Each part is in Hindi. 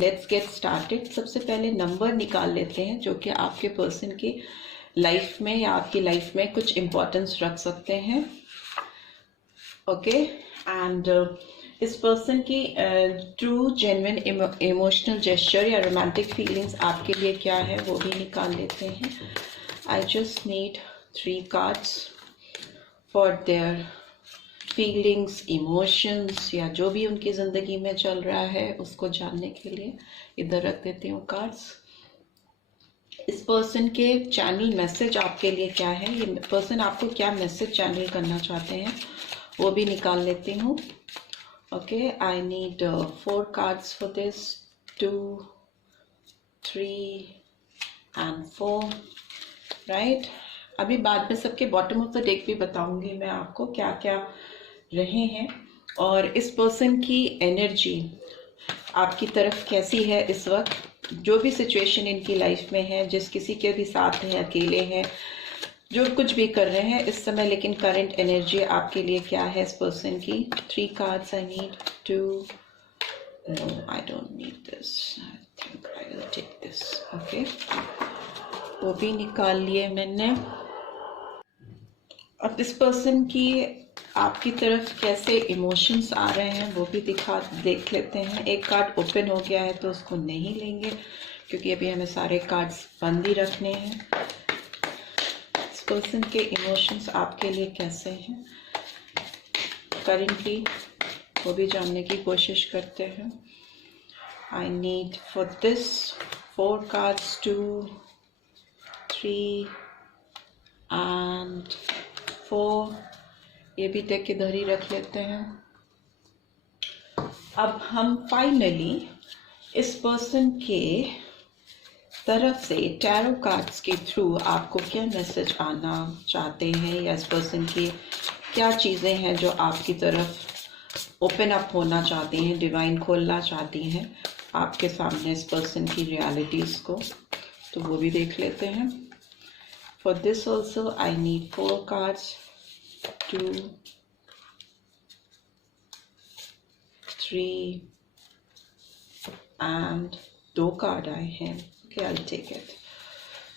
Let's get started. सबसे पहले नंबर निकाल लेते हैं जो कि आपके पर्सन की लाइफ में या आपकी लाइफ में कुछ इम्पोर्टेंस रख सकते हैं। ओके, एंड इस पर्सन की ट्रू जेन्युइन इमोशनल जेस्चर या रोमांटिक फीलिंग्स आपके लिए क्या है वो भी निकाल लेते हैं। I just need 3 cards for their feelings, emotions या जो भी उनकी ज़िंदगी में चल रहा है उसको जानने के लिए इधर रख देती हूँ कार्ड्स। इस पर्सन के चैनल मैसेज आपके लिए क्या है, ये पर्सन आपको क्या मैसेज चैनल करना चाहते हैं वो भी निकाल लेती हूँ। Okay, I need 4 cards for this, 2, 3 and 4, right. अभी बाद में सबके बॉटम ऑफ द डेक भी बताऊंगी मैं आपको क्या क्या रहे हैं और इस पर्सन की एनर्जी आपकी तरफ कैसी है इस वक्त, जो भी सिचुएशन इनकी लाइफ में है, जिस किसी के भी साथ हैं, अकेले हैं, जो कुछ भी कर रहे हैं इस समय, लेकिन करंट एनर्जी आपके लिए क्या है इस पर्सन की। 3 cards I need, 2, no I don't need this, I think I will take this. Okay, वो भी निकाल लिए मैंने। अब इस पर्सन की आपकी तरफ कैसे इमोशंस आ रहे हैं वो भी देख लेते हैं। एक कार्ड ओपन हो गया है तो उसको नहीं लेंगे क्योंकि अभी हमें सारे कार्ड्स बंद ही रखने हैं। इस पर्सन के इमोशंस आपके लिए कैसे हैं करेंटली वो भी जानने की कोशिश करते हैं। I need for this 4 cards, 2, 3 and 4। ये भी टेक इधर ही रख लेते हैं। अब हम फाइनली इस पर्सन के तरफ से टैरो कार्ड्स के थ्रू आपको क्या मैसेज आना चाहते हैं या इस पर्सन की क्या चीज़ें हैं जो आपकी तरफ ओपन अप होना चाहती हैं, डिवाइन खोलना चाहती हैं आपके सामने इस पर्सन की रियलिटीज़ को, तो वो भी देख लेते हैं। For this also I need 4 cards, 2, 3 and 2 card आए हैं। Okay, I take it.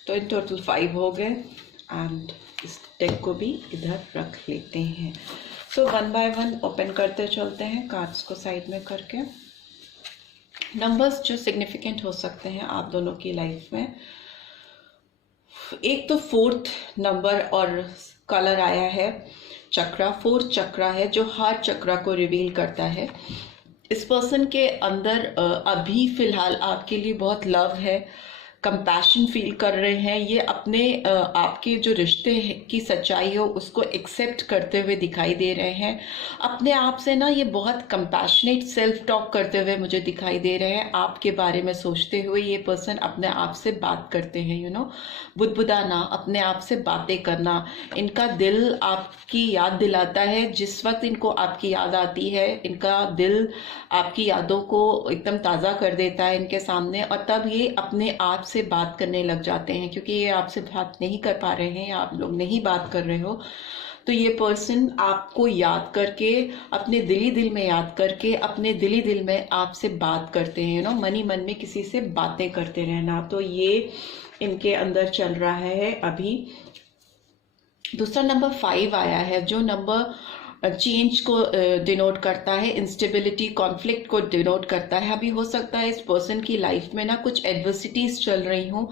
तो इन टोटल 5 हो गए एंड इस डेक को भी इधर रख लेते हैं। तो 1 बाय 1 ओपन करते चलते हैं कार्ड्स को साइड में करके। नंबर्स जो सिग्निफिकेंट हो सकते हैं आप दोनों की लाइफ में, एक तो 4th नंबर और कलर आया है चक्रा। 4 चक्रा है जो हार्ट चक्रा को रिवील करता है। इस पर्सन के अंदर अभी फिलहाल आपके लिए बहुत लव है, कंपैशन फील कर रहे हैं। ये अपने आपके जो रिश्ते की सच्चाई हो उसको एक्सेप्ट करते हुए दिखाई दे रहे हैं। अपने आप से ना ये बहुत कंपैशनेट सेल्फ टॉक करते हुए मुझे दिखाई दे रहे हैं। आपके बारे में सोचते हुए ये पर्सन अपने आप से बात करते हैं, बुदबुदाना, अपने आप से बातें करना। इनका दिल आपकी याद दिलाता है। जिस वक्त इनको आपकी याद आती है इनका दिल आपकी यादों को एकदम ताज़ा कर देता है इनके सामने, और तब ये अपने आप से बात करने लग जाते हैं। क्योंकि ये आपसे बात नहीं कर पा रहे हैं या आप लोग नहीं बात कर रहे हो, तो ये पर्सन आपको याद करके, अपने दिली दिल में याद करके, अपने दिली दिल में आपसे बात करते हैं। मन ही मन में किसी से बातें करते रहना, तो ये इनके अंदर चल रहा है अभी। दूसरा नंबर 5 आया है जो नंबर चेंज को डिनोट करता है, इंस्टेबिलिटी, कॉन्फ्लिक्ट को डिनोट करता है। अभी हो सकता है इस पर्सन की लाइफ में ना कुछ एडवर्सिटीज चल रही हों,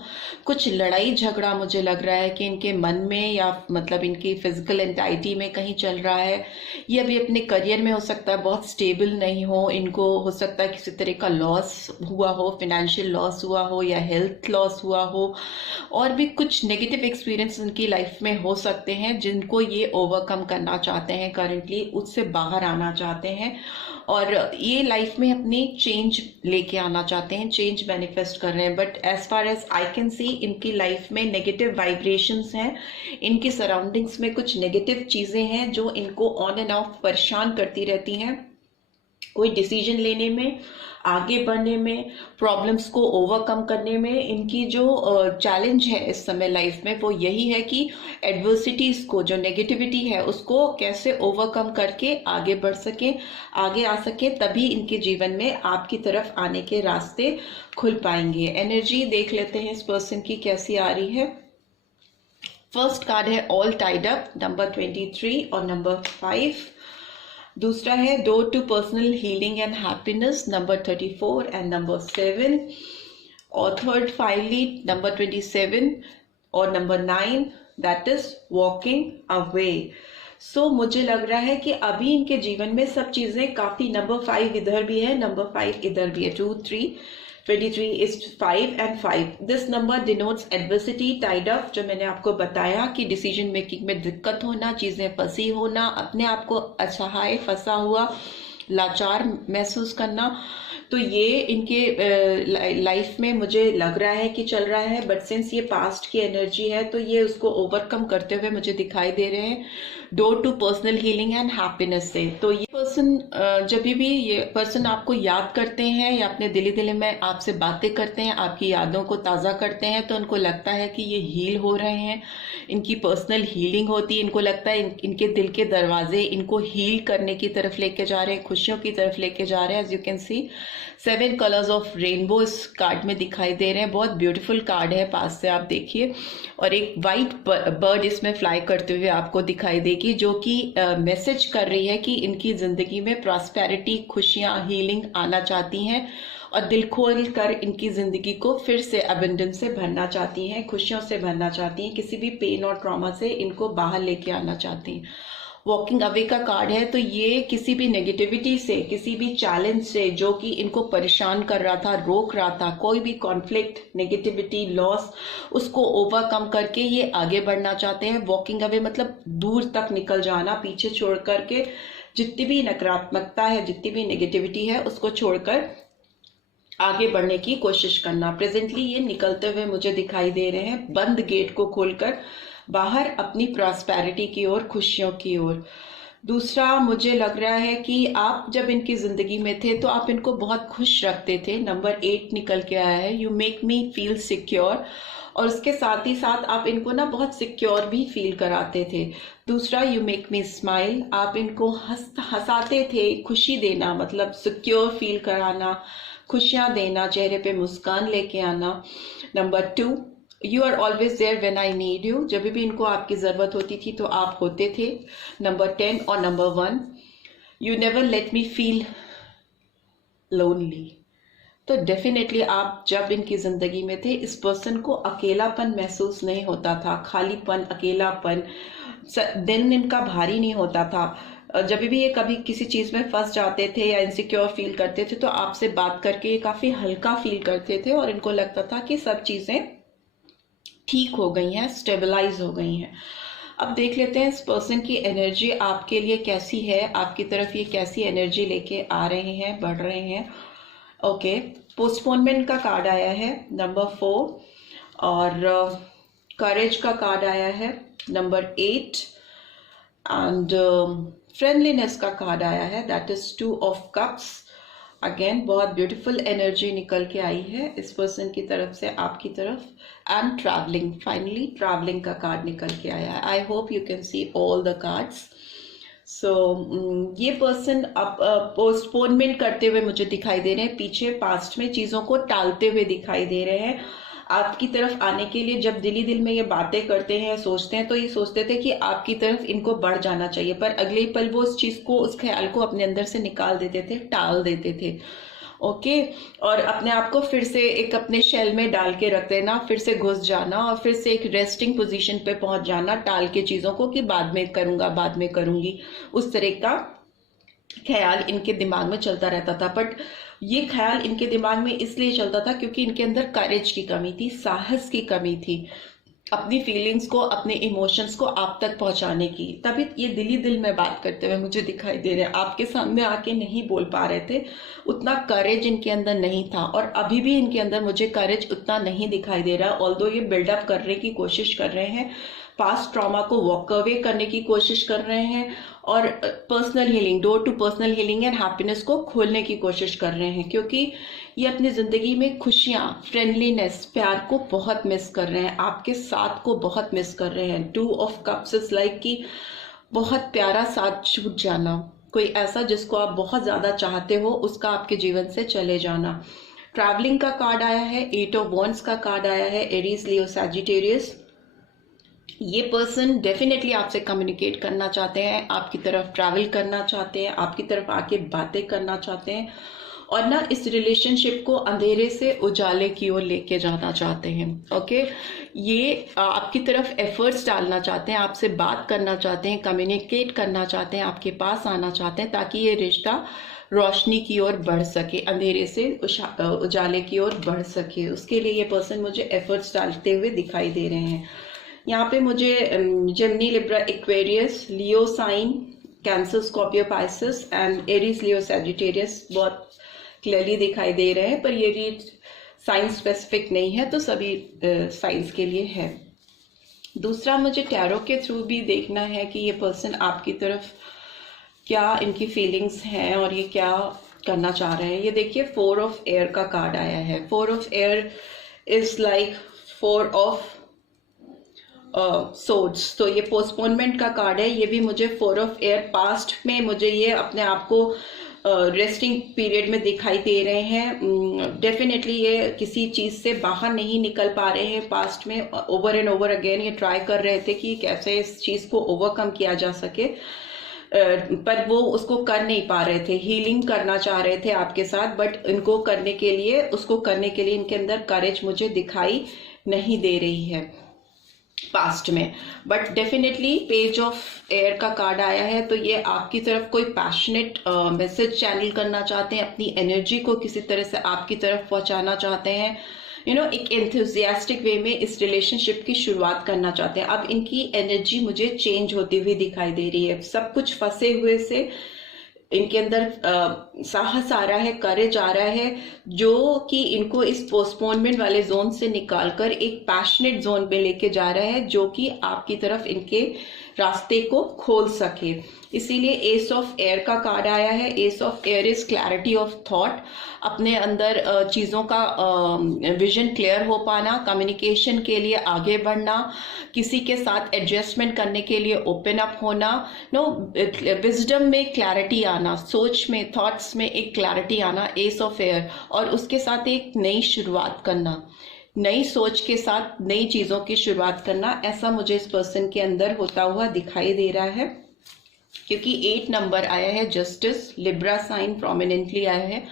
कुछ लड़ाई झगड़ा मुझे लग रहा है कि इनके मन में या मतलब इनकी फिजिकल एंजाइटी में कहीं चल रहा है। ये अभी अपने करियर में हो सकता है बहुत स्टेबल नहीं हो, इनको हो सकता है किसी तरह का लॉस हुआ हो, फाइनेंशियल लॉस हुआ हो या हेल्थ लॉस हुआ हो, और भी कुछ नेगेटिव एक्सपीरियंस इनकी लाइफ में हो सकते हैं जिनको ये ओवरकम करना चाहते हैं करंटली, उससे बाहर आना चाहते हैं और ये लाइफ में अपनी चेंज लेके आना चाहते हैं, चेंज मैनिफेस्ट कर रहे हैं। But as far as I can see इनकी लाइफ में नेगेटिव वाइब्रेशंस हैं, इनकी सराउंडिंग्स में कुछ नेगेटिव चीजें हैं जो इनको ऑन एंड ऑफ परेशान करती रहती हैं। कोई डिसीजन लेने में, आगे बढ़ने में, प्रॉब्लम्स को ओवरकम करने में इनकी जो चैलेंज है इस समय लाइफ में वो यही है कि एडवर्सिटीज को, जो नेगेटिविटी है उसको कैसे ओवरकम करके आगे बढ़ सके, आगे आ सके, तभी इनके जीवन में आपकी तरफ आने के रास्ते खुल पाएंगे। एनर्जी देख लेते हैं इस पर्सन की कैसी आ रही है। फर्स्ट कार्ड है ऑल टाइड अप, नंबर 23 और नंबर 5। दूसरा है door to personal healing and happiness, number 34 and number 7। और थर्ड फाइनली नंबर 27 और number 9, that is walking away. So मुझे लग रहा है कि अभी इनके जीवन में सब चीजें काफी, नंबर 5 इधर भी है, नंबर 5 इधर भी है, 2 3 23 is 5 and 5. This number denotes adversity tied up, जो मैंने आपको बताया कि डिसीजन मेकिंग में दिक्कत होना, चीजें फंसी होना, अपने आप को असहाय, फंसा हुआ, लाचार महसूस करना। तो ये इनके लाइफ में मुझे लग रहा है कि चल रहा है, बट सिंस ये पास्ट की एनर्जी है तो ये उसको ओवरकम करते हुए मुझे दिखाई दे रहे हैं door to personal healing and happiness से। तो ये पर्सन, जब भी ये पर्सन आपको याद करते हैं या अपने दिली दिल में आपसे बातें करते हैं, आपकी यादों को ताज़ा करते हैं, तो उनको लगता है कि ये हील हो रहे हैं, इनकी पर्सनल हीलिंग होती है। इनको लगता है इनके दिल के दरवाजे इनको हील करने की तरफ लेके जा रहे हैं, खुशियों की तरफ लेके जा रहे हैं। As you can see 7 colours of rainbow इस कार्ड में दिखाई दे रहे हैं। बहुत ब्यूटीफुल कार्ड है, पास से आप देखिए। और एक वाइट बर्ड इसमें फ्लाई करते हुए आपको दिखाई देगी, जो कि मैसेज कर रही है कि इनकी जिंदगी में प्रॉस्पेरिटी, खुशियां, हीलिंग आना चाहती हैं और दिल खोल कर इनकी जिंदगी को फिर से अबंडेंस से भरना चाहती हैं, खुशियों से भरना चाहती हैं, किसी भी पेन और ट्रॉमा से इनको बाहर लेके आना चाहती हैं। वॉकिंग अवे का कार्ड है, तो ये किसी भी नेगेटिविटी से, किसी भी चैलेंज से जो कि इनको परेशान कर रहा था, रोक रहा था, कोई भी कॉन्फ्लिक्ट, नेगेटिविटी, लॉस, उसको ओवरकम करके ये आगे बढ़ना चाहते हैं। वॉकिंग अवे मतलब दूर तक निकल जाना, पीछे छोड़ करके जितनी भी नकारात्मकता है, जितनी भी नेगेटिविटी है, उसको छोड़कर आगे बढ़ने की कोशिश करना। प्रेजेंटली ये निकलते हुए मुझे दिखाई दे रहे हैं बंद गेट को खोलकर बाहर, अपनी प्रॉस्पेरिटी की ओर, खुशियों की ओर। दूसरा मुझे लग रहा है कि आप जब इनकी जिंदगी में थे तो आप इनको बहुत खुश रखते थे। नंबर 8 निकल के आया है, you make me feel secure. और उसके साथ ही साथ आप इनको ना बहुत सिक्योर भी फील कराते थे। दूसरा, यू मेक मी स्माइल, आप इनको हंसाते थे, खुशी देना, मतलब सिक्योर फील कराना, खुशियां देना, चेहरे पे मुस्कान लेके आना। Number 2, you are always there when I need you, जब भी इनको आपकी जरूरत होती थी तो आप होते थे। नंबर 10 और number 1, you never let me feel lonely. तो डेफिनेटली आप जब इनकी जिंदगी में थे, इस पर्सन को अकेलापन महसूस नहीं होता था, खालीपन, अकेलापन, दिन इनका भारी नहीं होता था। जब भी ये कभी किसी चीज में फंस जाते थे या इनसिक्योर फील करते थे तो आपसे बात करके ये काफी हल्का फील करते थे और इनको लगता था कि सब चीजें ठीक हो गई हैं, स्टेबलाइज हो गई हैं। अब देख लेते हैं इस पर्सन की एनर्जी आपके लिए कैसी है, आपकी तरफ ये कैसी एनर्जी लेके आ रहे हैं, बढ़ रहे हैं। ओके, पोस्टपोनमेंट का कार्ड आया है, नंबर 4। और करेज का कार्ड आया है, नंबर 8। एंड फ्रेंडलीनेस का कार्ड आया है, that is 2 of cups. Again बहुत ब्यूटीफुल एनर्जी निकल के आई है इस पर्सन की तरफ से आपकी तरफ। एंड ट्रैवलिंग, फाइनली ट्रैवलिंग का कार्ड निकल के आया है। I hope you can see all the cards. So ये पर्सन अब पोस्टपोनमेंट करते हुए मुझे दिखाई दे रहे हैं, पीछे पास्ट में चीज़ों को टालते हुए दिखाई दे रहे हैं। आपकी तरफ आने के लिए जब दिली दिल में ये बातें करते हैं, सोचते हैं, तो ये सोचते थे कि आपकी तरफ इनको बढ़ जाना चाहिए, पर अगले ही पल वो उस चीज़ को, उस ख्याल को अपने अंदर से निकाल देते थे, टाल देते थे। ओके, और अपने आप को फिर से एक अपने शेल में डाल के रख देना, फिर से घुस जाना और फिर से एक रेस्टिंग पोजीशन पे पहुंच जाना, टाल के चीज़ों को कि बाद में करूंगा, बाद में करूंगी, उस तरह का ख्याल इनके दिमाग में चलता रहता था। बट ये ख्याल इनके दिमाग में इसलिए चलता था क्योंकि इनके अंदर करेज की कमी थी, साहस की कमी थी, अपनी फीलिंग्स को, अपने इमोशंस को आप तक पहुंचाने की। तभी ये दिली दिल में बात करते हुए मुझे दिखाई दे रहे हैं, आपके सामने आके नहीं बोल पा रहे थे, उतना करेज इनके अंदर नहीं था। और अभी भी इनके अंदर मुझे करेज उतना नहीं दिखाई दे रहा, ऑल्दो ये बिल्डअप करने की कोशिश कर रहे हैं, पास्ट ट्रॉमा को वॉक अवे करने की कोशिश कर रहे हैं और personal healing, door to personal healing and happiness को खोलने की कोशिश कर रहे हैं, क्योंकि ये अपनी ज़िंदगी में खुशियाँ, फ्रेंडलीनेस, प्यार को बहुत मिस कर रहे हैं, आपके साथ को बहुत मिस कर रहे हैं। 2 ऑफ कप्स इज लाइक कि बहुत प्यारा साथ छूट जाना, कोई ऐसा जिसको आप बहुत ज़्यादा चाहते हो उसका आपके जीवन से चले जाना। ट्रैवलिंग का कार्ड आया है, 8 ऑफ वॉन्ड्स का कार्ड आया है, एरीज, लियो, सैजिटेरियस। ये पर्सन डेफिनेटली आपसे कम्युनिकेट करना चाहते हैं, आपकी तरफ ट्रैवल करना चाहते हैं, आपकी तरफ आके बातें करना चाहते हैं और ना इस रिलेशनशिप को अंधेरे से उजाले की ओर लेके जाना चाहते हैं। ओके, ये आपकी तरफ एफर्ट्स डालना चाहते हैं, आपसे बात करना चाहते हैं, कम्युनिकेट करना चाहते हैं, आपके पास आना चाहते हैं ताकि ये रिश्ता रोशनी की ओर बढ़ सके, अंधेरे से उजाले की ओर बढ़ सके। उसके लिए ये पर्सन मुझे एफर्ट्स डालते हुए दिखाई दे रहे हैं। यहाँ पे मुझे Gemini, Libra, Aquarius, Leo sign, Cancer, Scorpio, Pisces and Aries, Leo, Sagittarius बहुत क्लियरली दिखाई दे रहे हैं, पर ये रीड साइंस स्पेसिफिक नहीं है, तो सभी साइंस के लिए है। दूसरा, मुझे टैरो के थ्रू भी देखना है कि ये पर्सन आपकी तरफ क्या इनकी फीलिंग्स हैं और ये क्या करना चाह रहे हैं। ये देखिए 4 ऑफ एयर का कार्ड आया है। 4 of air is like 4 of swords, तो ये पोस्टपोनमेंट का कार्ड है। ये भी मुझे 4 ऑफ एयर, पास्ट में मुझे ये अपने आप को रेस्टिंग पीरियड में दिखाई दे रहे हैं। डेफिनेटली ये किसी चीज़ से बाहर नहीं निकल पा रहे हैं। पास्ट में ओवर एंड ओवर अगेन ये ट्राई कर रहे थे कि कैसे इस चीज़ को ओवरकम किया जा सके, पर वो उसको कर नहीं पा रहे थे। हीलिंग करना चाह रहे थे आपके साथ, बट इनको करने के लिए, उसको करने के लिए इनके अंदर करेज मुझे दिखाई नहीं दे रही है पास्ट में। But definitely page of air का कार्ड आया है, तो ये आपकी तरफ कोई पैशनेट मैसेज चैनल करना चाहते हैं, अपनी एनर्जी को किसी तरह से आपकी तरफ पहुंचाना चाहते हैं, एक एंथुजियास्टिक वे में इस रिलेशनशिप की शुरुआत करना चाहते हैं। अब इनकी एनर्जी मुझे चेंज होती हुई दिखाई दे रही है। सब कुछ फंसे हुए से इनके अंदर साहस आ रहा है, करेज आ रहा है, जो कि इनको इस पोस्टपोनमेंट वाले जोन से निकालकर एक पैशनेट जोन पे लेके जा रहा है, जो कि आपकी तरफ इनके रास्ते को खोल सके। इसीलिए एस ऑफ एयर का कार्ड आया है। S of air is clarity of thought, अपने अंदर चीज़ों का विजन क्लियर हो पाना, कम्युनिकेशन के लिए आगे बढ़ना, किसी के साथ एडजस्टमेंट करने के लिए ओपन अप होना, विजडम में क्लैरिटी आना, सोच में, थॉट्स में एक क्लैरिटी आना, एस ऑफ एयर, और उसके साथ एक नई शुरुआत करना, नई सोच के साथ नई चीज़ों की शुरुआत करना। ऐसा मुझे इस पर्सन के अंदर होता हुआ दिखाई दे रहा है, क्योंकि 8 नंबर आया है, जस्टिस, लिब्रा साइन प्रोमिनेंटली आया है।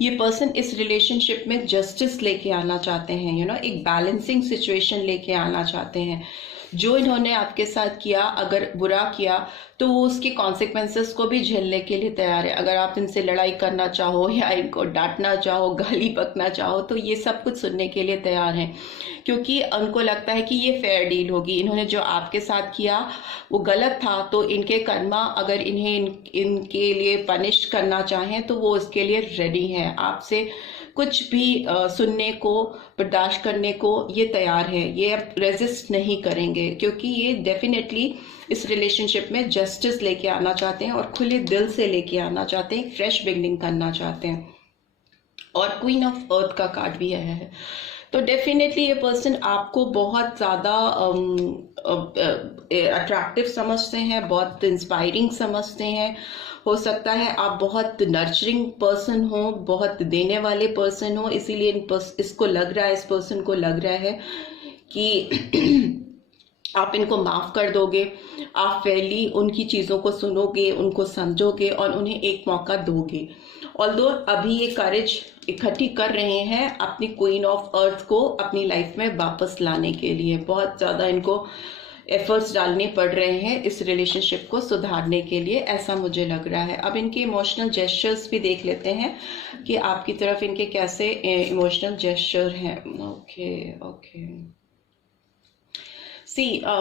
ये पर्सन इस रिलेशनशिप में जस्टिस लेके आना चाहते हैं, एक बैलेंसिंग सिचुएशन लेके आना चाहते हैं। जो इन्होंने आपके साथ किया, अगर बुरा किया तो वो उसके कॉन्सिक्वेंसेस को भी झेलने के लिए तैयार है। अगर आप इनसे लड़ाई करना चाहो या इनको डांटना चाहो, गाली बकना चाहो, तो ये सब कुछ सुनने के लिए तैयार हैं, क्योंकि उनको लगता है कि ये फेयर डील होगी। इन्होंने जो आपके साथ किया वो गलत था, तो इनके कर्मा अगर इन्हें इनके लिए पनिश करना चाहें तो वो उसके लिए रेडी हैं। आपसे कुछ भी सुनने को, बर्दाश्त करने को ये तैयार है। ये अब रेजिस्ट नहीं करेंगे, क्योंकि ये डेफिनेटली इस रिलेशनशिप में जस्टिस लेके आना चाहते हैं और खुले दिल से लेके आना चाहते हैं, फ्रेश बिगनिंग करना चाहते हैं। और क्वीन ऑफ अर्थ का कार्ड भी आया है। तो डेफिनेटली ये पर्सन आपको बहुत ज़्यादा अट्रैक्टिव समझते हैं, बहुत इंस्पायरिंग समझते हैं। हो सकता है आप बहुत नर्चरिंग पर्सन हो, बहुत देने वाले पर्सन हो, इसीलिए इसको लग रहा है, इस पर्सन को लग रहा है कि आप इनको माफ़ कर दोगे, आप फेयरली उनकी चीज़ों को सुनोगे, उनको समझोगे और उन्हें एक मौका दोगे। ऑल्दो अभी ये करेज इकट्ठी कर रहे हैं अपनी क्वीन ऑफ अर्थ को अपनी लाइफ में वापस लाने के लिए। बहुत ज़्यादा इनको एफर्ट्स डालने पड़ रहे हैं इस रिलेशनशिप को सुधारने के लिए, ऐसा मुझे लग रहा है। अब इनके इमोशनल जेस्चर्स भी देख लेते हैं कि आपकी तरफ इनके कैसे इमोशनल जेस्चर हैं। ओके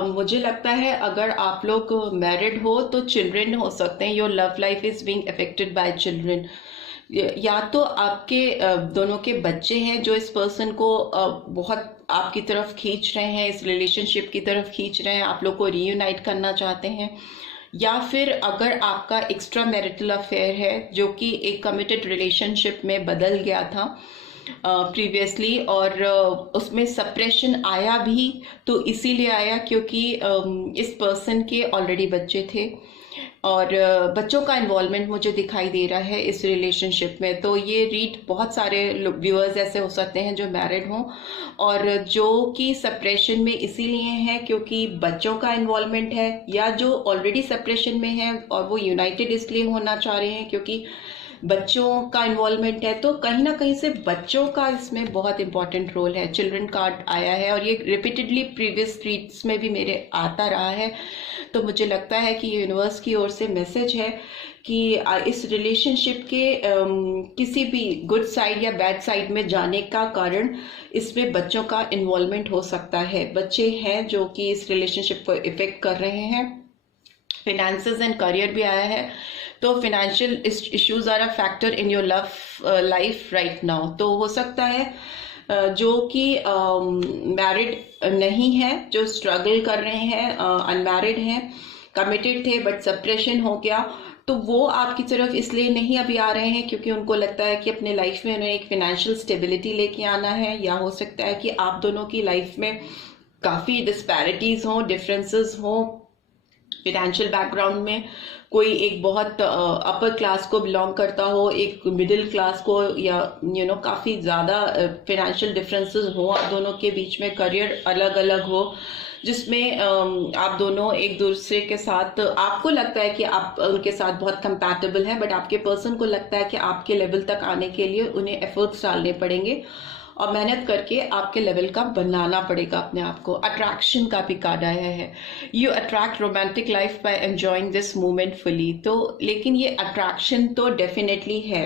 मुझे लगता है अगर आप लोग मैरिड हो तो चिल्ड्रन हो सकते हैं। Your love life is being affected by children. या तो आपके दोनों के बच्चे हैं जो इस पर्सन को बहुत आपकी तरफ खींच रहे हैं, इस रिलेशनशिप की तरफ खींच रहे हैं, आप लोग को रीयूनाइट करना चाहते हैं, या फिर अगर आपका एक्स्ट्रा मैरिटल अफेयर है जो कि एक कमिटेड रिलेशनशिप में बदल गया था प्रीवियसली, और उसमें सप्रेशन आया भी तो इसीलिए आया क्योंकि इस पर्सन के ऑलरेडी बच्चे थे और बच्चों का इन्वॉल्वमेंट मुझे दिखाई दे रहा है इस रिलेशनशिप में। तो ये रीड बहुत सारे व्यूअर्स ऐसे हो सकते हैं जो मैरिड हों और जो कि सेपरेशन में इसीलिए हैं क्योंकि बच्चों का इन्वॉल्वमेंट है, या जो ऑलरेडी सेपरेशन में है और वो यूनाइटेड इसलिए होना चाह रहे हैं क्योंकि बच्चों का इन्वॉल्वमेंट है। तो कहीं ना कहीं से बच्चों का इसमें बहुत इंपॉर्टेंट रोल है। चिल्ड्रन कार्ड आया है और ये रिपीटेडली प्रीवियस रीड्स में भी मेरे आता रहा है। तो मुझे लगता है कि यूनिवर्स की ओर से मैसेज है कि इस रिलेशनशिप के किसी भी गुड साइड या बैड साइड में जाने का कारण इसमें बच्चों का इन्वॉल्वमेंट हो सकता है। बच्चे हैं जो कि इस रिलेशनशिप को इफेक्ट कर रहे हैं। फिनेंसेस एंड करियर भी आया है, तो financial issues are a factor in your love life right now. तो हो सकता है जो कि मैरिड नहीं है, जो स्ट्रगल कर रहे हैं, अनमैरिड हैं, कमिटेड थे बट सेपरेशन हो गया, तो वो आपकी तरफ इसलिए नहीं अभी आ रहे हैं क्योंकि उनको लगता है कि अपने लाइफ में उन्हें एक फाइनेंशियल स्टेबिलिटी लेके आना है, या हो सकता है कि आप दोनों की लाइफ में काफ़ी डिस्पैरिटीज हों, डिफरेंसेस हों फाइनेंशियल बैकग्राउंड में। कोई एक बहुत अपर क्लास को बिलोंग करता हो, एक मिडिल क्लास को, या काफ़ी ज़्यादा फाइनेंशियल डिफरेंसेस हो आप दोनों के बीच में, करियर अलग अलग हो जिसमें आप दोनों एक दूसरे के साथ, आपको लगता है कि आप उनके साथ बहुत कंपैटिबल हैं बट आपके पर्सन को लगता है कि आपके लेवल तक आने के लिए उन्हें एफर्ट्स डालने पड़ेंगे और मेहनत करके आपके लेवल का बनाना पड़ेगा अपने आप को। अट्रैक्शन का भी कार्ड आया है, you attract romantic life by enjoying this moment fully. तो लेकिन ये अट्रैक्शन तो डेफिनेटली है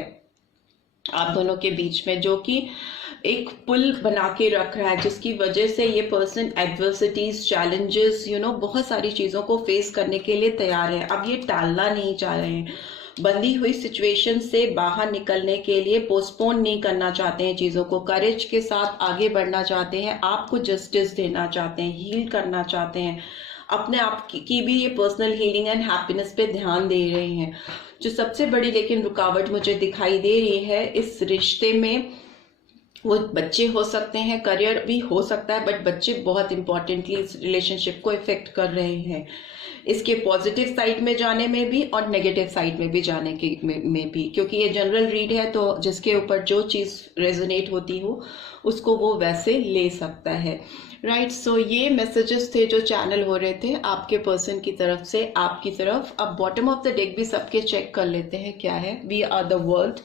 आप दोनों के बीच में, जो कि एक पुल बना के रख रहा है जिसकी वजह से ये पर्सन एडवर्सिटीज, चैलेंजेस, बहुत सारी चीज़ों को फेस करने के लिए तैयार है। अब ये टालना नहीं चाह रहे हैं, बंधी हुई सिचुएशन से बाहर निकलने के लिए पोस्टपोन नहीं करना चाहते हैं चीज़ों को, करेज के साथ आगे बढ़ना चाहते हैं, आपको जस्टिस देना चाहते हैं, हील करना चाहते हैं, अपने आप की भी ये पर्सनल हीलिंग एंड हैप्पीनेस पे ध्यान दे रहे हैं। जो सबसे बड़ी लेकिन रुकावट मुझे दिखाई दे रही है इस रिश्ते में, वो बच्चे हो सकते हैं, करियर भी हो सकता है, बट बच्चे बहुत इंपॉर्टेंटली इस रिलेशनशिप को इफेक्ट कर रहे हैं, इसके पॉजिटिव साइड में जाने में भी और नेगेटिव साइड में भी जाने के में भी, क्योंकि ये जनरल रीड है तो जिसके ऊपर जो चीज़ रेजोनेट होती हो उसको वो वैसे ले सकता है। राइट, सो ये मैसेजेस थे जो चैनल हो रहे थे आपके पर्सन की तरफ से आपकी तरफ। अब बॉटम ऑफ द डेक भी सबके चेक कर लेते हैं क्या है। We are the world,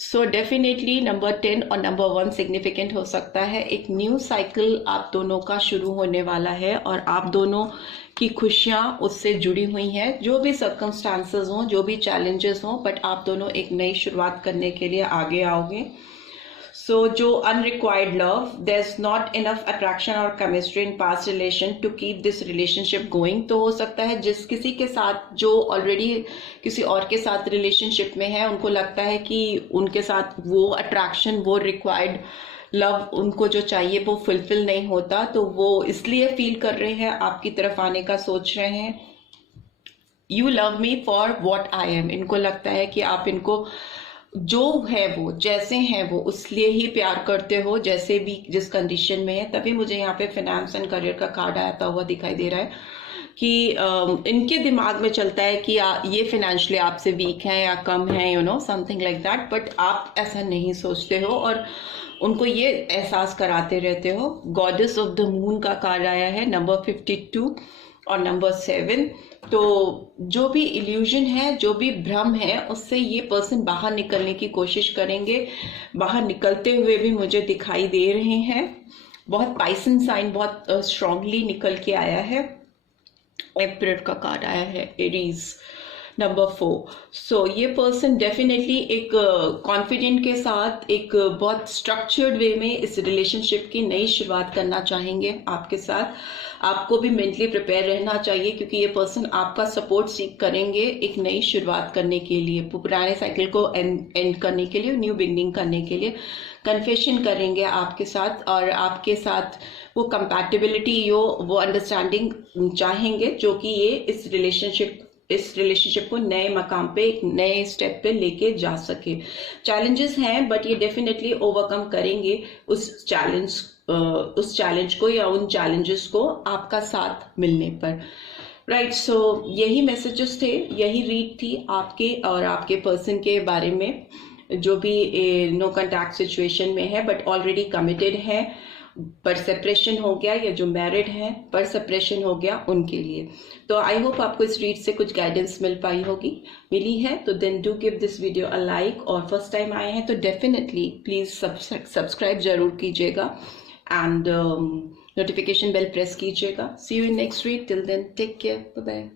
so definitely number 10 और नंबर 1 सिग्निफिकेंट हो सकता है। एक न्यू साइकिल आप दोनों का शुरू होने वाला है और आप दोनों की खुशियां उससे जुड़ी हुई हैं, जो भी सर्कमस्टांसेस हों, जो भी चैलेंजेस हों, बट आप दोनों एक नई शुरुआत करने के लिए आगे आओगे। सो जो unrequired love, there is not enough attraction और chemistry in past relation to keep this relationship going. तो हो सकता है जिस किसी के साथ जो ऑलरेडी किसी और के साथ रिलेशनशिप में है, उनको लगता है कि उनके साथ वो अट्रैक्शन, वो रिक्वायर्ड लव उनको जो चाहिए वो फुलफिल नहीं होता, तो वो इसलिए फील कर रहे हैं, आपकी तरफ आने का सोच रहे हैं। You love me for what I am, इनको लगता है कि आप इनको जो है वो जैसे हैं वो उसलिए ही प्यार करते हो, जैसे भी जिस कंडीशन में है। तभी मुझे यहाँ पे फाइनेंस एंड करियर का कार्ड आता हुआ दिखाई दे रहा है कि इनके दिमाग में चलता है कि ये फाइनेंशियली आपसे वीक है या कम है, समथिंग लाइक दैट, बट आप ऐसा नहीं सोचते हो और उनको ये एहसास कराते रहते हो। गॉडेस ऑफ द मून का कार्ड आया है, नंबर 52 और नंबर 7। तो जो भी इल्यूजन है, जो भी भ्रम है, उससे ये पर्सन बाहर निकलने की कोशिश करेंगे। बाहर निकलते हुए भी मुझे दिखाई दे रहे हैं। बहुत पाइसन साइन बहुत स्ट्रांगली निकल के आया है। एम्परर का कार्ड आया है, एरीज। नंबर 4, सो ये पर्सन डेफिनेटली एक कॉन्फिडेंट के साथ एक बहुत स्ट्रक्चर्ड वे में इस रिलेशनशिप की नई शुरुआत करना चाहेंगे आपके साथ। आपको भी मेंटली प्रिपेयर रहना चाहिए, क्योंकि ये पर्सन आपका सपोर्ट सीख करेंगे एक नई शुरुआत करने के लिए, पुराने साइकिल को एंड करने के लिए, न्यू बिगनिंग करने के लिए कन्फेशन करेंगे आपके साथ, और आपके साथ वो कंपैटिबिलिटी वो अंडरस्टैंडिंग चाहेंगे, जो कि ये इस रिलेशनशिप को नए मकाम पे, एक नए स्टेप पे लेके जा सके। चैलेंजेस हैं, बट ये डेफिनेटली ओवरकम करेंगे उस चैलेंज को या उन चैलेंजेस को आपका साथ मिलने पर। राइट, सो यही मैसेजेस थे, यही रीड थी आपके और आपके पर्सन के बारे में, जो भी नो कॉन्टैक्ट सिचुएशन में है बट ऑलरेडी कमिटेड है, पर सेपरेशन हो गया, या जो मैरिड है पर सेपरेशन हो गया, उनके लिए। तो आई होप आपको इस रीड से कुछ गाइडेंस मिली है। तो then do give this video a like, और फर्स्ट टाइम आए हैं तो डेफिनेटली प्लीज सब्सक्राइब जरूर कीजिएगा, एंड नोटिफिकेशन बेल प्रेस कीजिएगा। See you in next read, till then take care, bye bye.